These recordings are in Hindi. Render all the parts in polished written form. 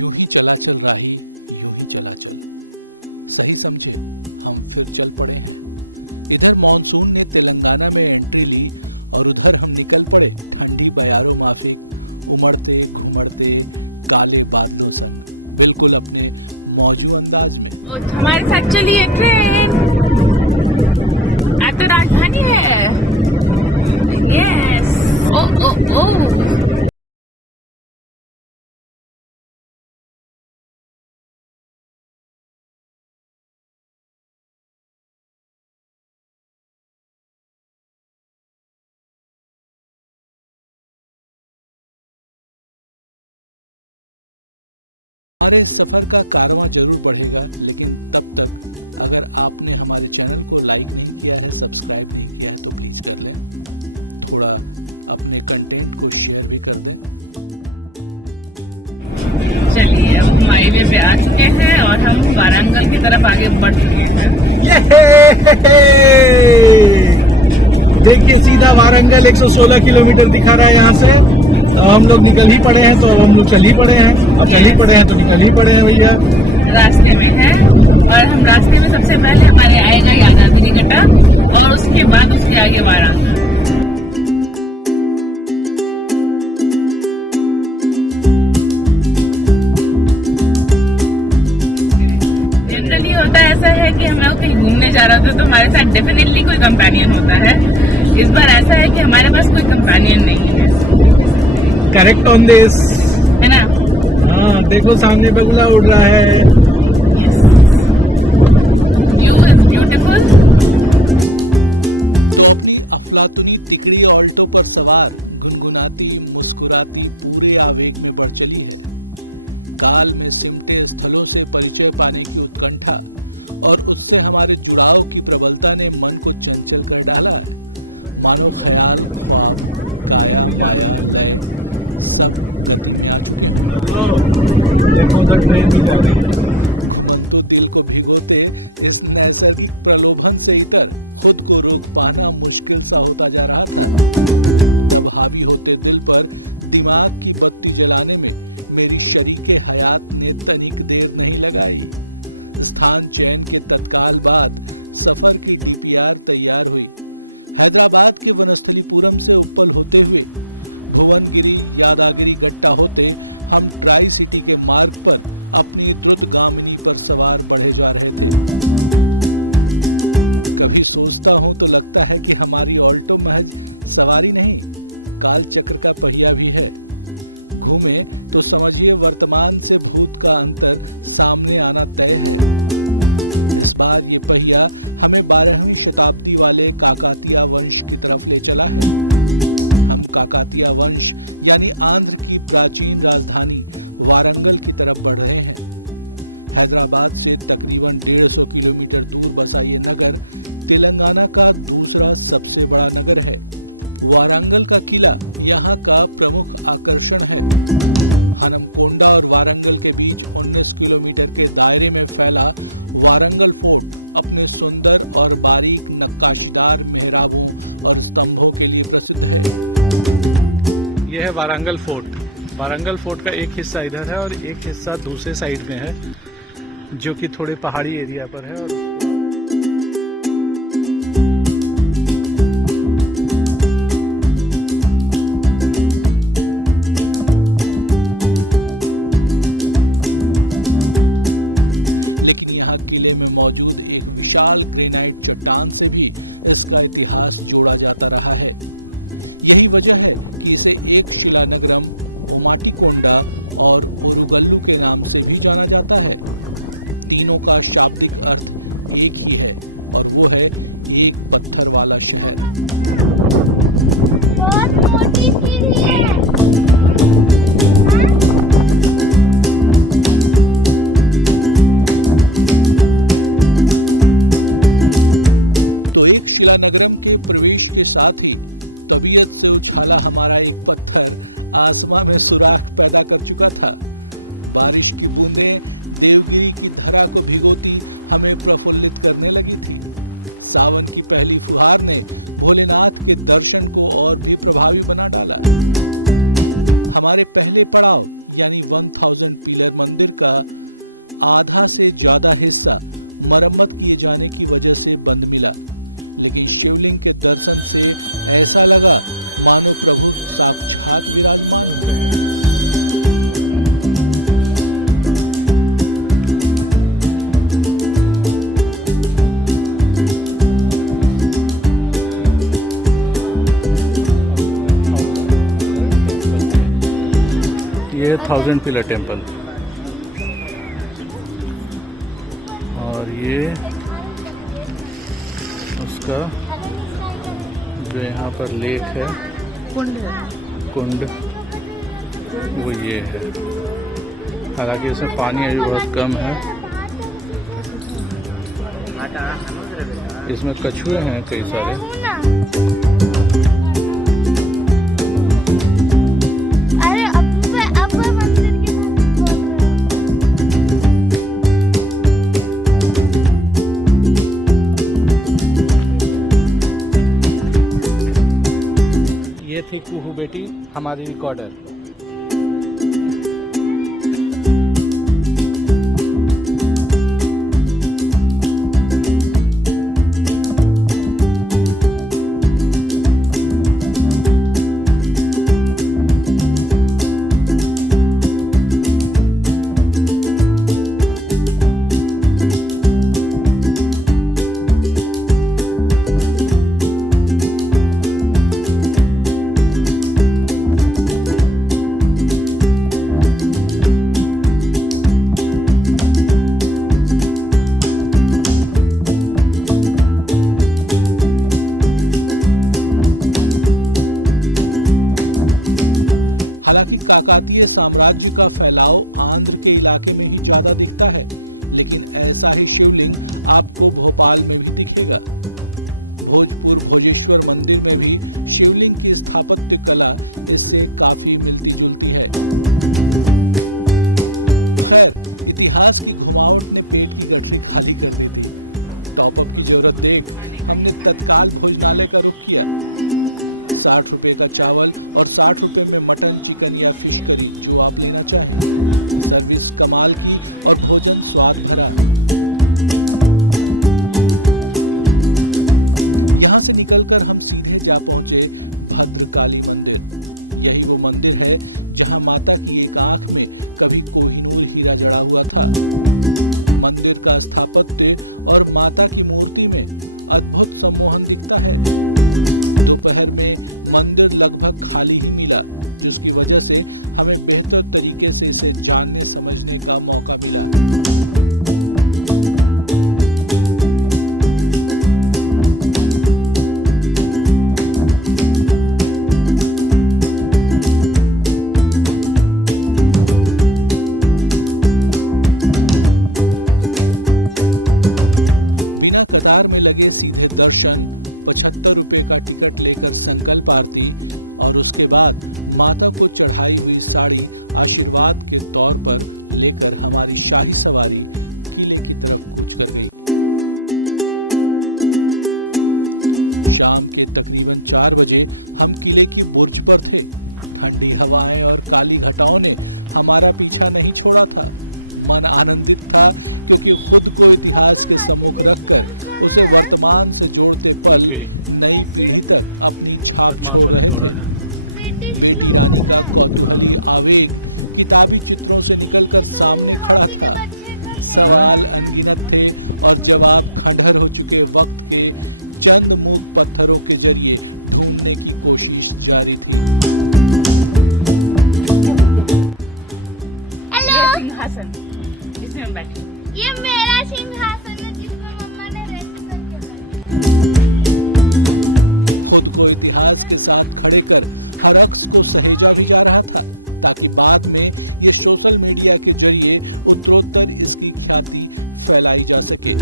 यूं ही चला चल राही, यूं ही चला चल, सही समझे हम फिर चल पड़े हैं। इधर मॉनसून ने तेलंगाना में एंट्री ली और उधर हम निकल पड़े ठंडी बयारों माफिक उमड़ते घुमड़ते काले बादलों से, बिल्कुल अपने मौजू अंदाज में। हमारे साथ चलिए ट्रेन, आज तो राजधानी है। यस, ओ ओ ओ हमारे सफर का कारवां जरूर बढ़ेगा, लेकिन तब तक अगर आपने हमारे चैनल को लाइक नहीं किया है, सब्सक्राइब नहीं किया है तो प्लीज कर लें, थोड़ा अपने कंटेंट को शेयर भी कर दें। चलिए अब हाईवे पे आ चुके हैं और हम वारंगल की तरफ आगे बढ़ चुके हैं। देखिए सीधा वारंगल 116 किलोमीटर दिखा रहा है यहाँ से। हम लोग निकल ही पड़े हैं, तो हम लोग चल ही पड़े हैं, अब चल ही पड़े हैं तो निकल ही पड़े हैं भैया। रास्ते में है और हम रास्ते में सबसे पहले हमारे आएगा यादागिरी घटा और उसके बाद उसके आगे वारंगल। जनरली होता ऐसा है कि हम लोग कहीं घूमने जा रहे होते तो हमारे साथ डेफिनेटली कोई कंपेनियन होता है। इस बार ऐसा है कि हमारे पास कोई कंपेनियन नहीं है। करेक्ट ऑन दिस, है ना? हाँ देखो सामने बगुला उड़ रहा है। View is beautiful. अपनी अफलातुनी तिकड़ी ऑल्टो पर सवार गुनगुनाती मुस्कुराती पूरे आवेग में बढ़ चली है। काल में सिमटे स्थलों से परिचय पाने की उत्कंठा और उससे हमारे जुड़ाव की प्रबलता ने मन को चंचल कर डाला। मानो ख्याल काया सब तो दिल को भिगोते इस नैसर्गिक प्रलोभन से इतर खुद को रोक पाना मुश्किल सा होता जा रहा था। अब हावी होते दिल पर दिमाग की बत्ती जलाने में मेरी शरीके हयात ने तनिक देर नहीं लगाई। स्थान चयन के तत्काल बाद सफर की डीपीआर तैयार हुई। हैदराबाद के वनस्थलीपुरम से उत्पल होते हुए भुवनगिरी यादागिरी घट्टा होते हम ट्राई सिटी के मार्ग पर अपनी द्रुतगामिनी पर सवार बढ़े जा रहे थे। कभी सोचता हूँ तो लगता है कि हमारी ऑल्टो महज सवारी नहीं, काल चक्र का पहिया भी है। घूमे तो समझिए वर्तमान से भूत का अंतर सामने आना तय है। इस बार ये पहिया हमें 12वीं शताब्दी वाले काकातिया वंश की तरफ ले चला। हम काकातिया वंश यानी आंध्र की प्राचीन राजधानी वारंगल की तरफ बढ़ रहे हैं। हैदराबाद से तकरीबन 150 किलोमीटर दूर बसा ये नगर तेलंगाना का दूसरा सबसे बड़ा नगर है। वारंगल का किला यहाँ का प्रमुख आकर्षण है। हनमकोंडा और वारंगल के बीच 19 किलोमीटर के दायरे में फैला वारंगल फोर्ट अपने सुंदर और बारीक नक्काशीदार मेहराबों और स्तंभों के लिए प्रसिद्ध है। यह है वारंगल फोर्ट। वारंगल फोर्ट का एक हिस्सा इधर है और एक हिस्सा दूसरे साइड में है, जो कि थोड़े पहाड़ी एरिया पर है। और इसका इतिहास जोड़ा जाता रहा है। यही वजह है कि इसे एक शिलानगरम, उमाटीकोंडा और ओरुगल्लू के नाम से भी जाना जाता है। तीनों का शाब्दिक अर्थ एक ही है और वो है एक पत्थर वाला शहर। बहुत मोटी सीढ़ी है। साथ ही तबीयत से उछाला हमारा एक पत्थर आसमां में सुराख पैदा कर चुका था। बारिश की बूंदें देवगिरी की धरा को भिगोती हमें प्रफुल्लित करने लगी थी। सावन की पहली फुहार ने भोलेनाथ के दर्शन को और भी प्रभावी बना डाला। हमारे पहले पड़ाव यानी 1000 पिलर मंदिर का आधा से ज्यादा हिस्सा मरम्मत किए जाने की वजह से बंद मिला, लेकिन शिवलिंग के दर्शन से ऐसा लगा मानो प्रभु साक्षात विराजमान हो गए। ये 1000 पिलर टेम्पल और ये उसका जो यहाँ पर लेक है कुंड वो ये है। हालांकि इसमें पानी अभी बहुत कम है। इसमें कछुए हैं कई सारे। ये थी कुहू बेटी हमारी रिकॉर्डर। साम्राज्य का फैलाव आंध्र के इलाके में ही ज्यादा दिखता है, लेकिन ऐसा ही शिवलिंग आपको भोपाल में भी दिखेगा। भोजपुर भोजेश्वर मंदिर में भी शिवलिंग की स्थापत्य कला इससे काफी मिलती जुलती है। खैर, इतिहास की घुमावट ने पेट की गठरी खाली कर दी। टॉपर की जरूरत देख हमने तत्काल भोजनालय का रुख किया। 60 रुपए का चावल और 60 रुपए में मटन, चिकन या फिश करी जो आप लेना चाहें। सर्विस कमाल की और भोजन स्वाद भरा है। यहाँ से निकलकर हम सीधे जा पहुंचे भद्रकाली मंदिर। यही वो मंदिर है जहाँ माता की एक आंख में कभी कोहिनूर हीरा जड़ा हुआ था। मंदिर का स्थापत्य और माता की मूर्ति में अद्भुत सम्मोहन दिखता है। दोपहर में मंदिर लगभग खाली ही मिला, जिसकी वजह से हमें बेहतर तरीके से इसे जानने समझने का मौका मिला। बिना कतार में लगे सीधे दर्शन, 75 रुपए का टिकट लेकर संकल्प आरती और उसके बाद माता को चढ़ाई हुई साड़ी आशीर्वाद के तौर पर लेकर हमारी शाही सवारी किले की तरफ कूच कर गई। शाम के तकरीबन 4 बजे हम किले की बुर्ज पर थे। ठंडी हवाएं और काली घटाओं ने हमारा पीछा नहीं छोड़ा था। मन आनंदित था क्योंकि खुद को इतिहास के सम्मुख रखकर उसे वर्तमान से जोड़ते हुए नई पीढ़ी तक अपनी छाप तोड़ा है। आवेग किताबी चित्रों से निकलकर सामने खड़ा था। सवाल अनगिनत थे और जवाब खंडहर हो चुके वक्त के चंद मूल पत्थरों के जरिए ढूंढने की कोशिश जारी थी। सिंहासन जिसमें हम बैठे, ये मेरा सिंहासन है जिसमें मम्मा ने रेस्ट करके खुद को इतिहास के साथ खड़े कर हर अक्स को सहेजा भी जा रहा था, ताकि बाद में ये सोशल मीडिया के जरिए उत्तरोत्तर इसकी ख्याति फैलाई जा सके।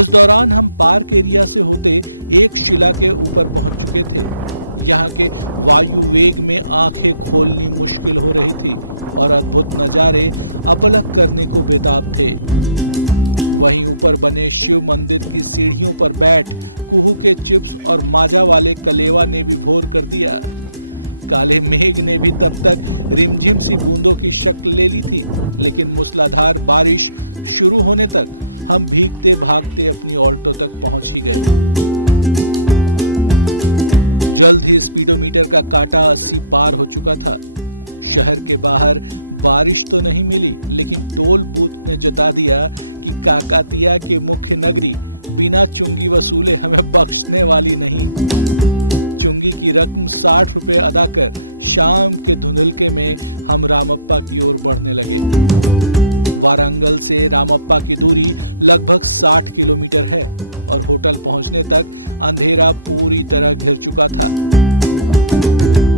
उस दौरान हम पार्क एरिया से होते एक शिला के ऊपर पहुंच चुके थे। यहाँ के वायु वेग में आंखें खोलनी मुश्किल हो रही थी और अद्भुत नजारे अपलक करने को बेताब थे। वहीं ऊपर बने शिव मंदिर की सीढ़ियों पर बैठ कुहू के चिप्स और माझा वाले कलेवा ने भी घोर कर दिया। काले मेघ ने भी तब तक रिमझिम सी बूंदों की शक्ल ले ली थी, लेकिन मूसलाधार बारिश शुरू होने तक हम भीगते भागते अपनी ऑल्टो तक पहुंच ही गए। जल्द ही स्पीडोमीटर का कांटा 80 पार हो चुका था। शहर के बाहर बारिश तो नहीं मिली, लेकिन टोल बूथ ने जता दिया कि काकातिया की मुख्य नगरी बिना चुंगी वसूले हमें बख्शने वाली नहीं। चुंगी की रकम 60 रुपए अदा कर शाम के धुंधलके में हम रामप्पा की ओर बढ़ने लगे। वारंगल से रामप्पा की दूरी लगभग 60 किलोमीटर है और होटल पहुंचने तक अंधेरा पूरी तरह घिर चुका था।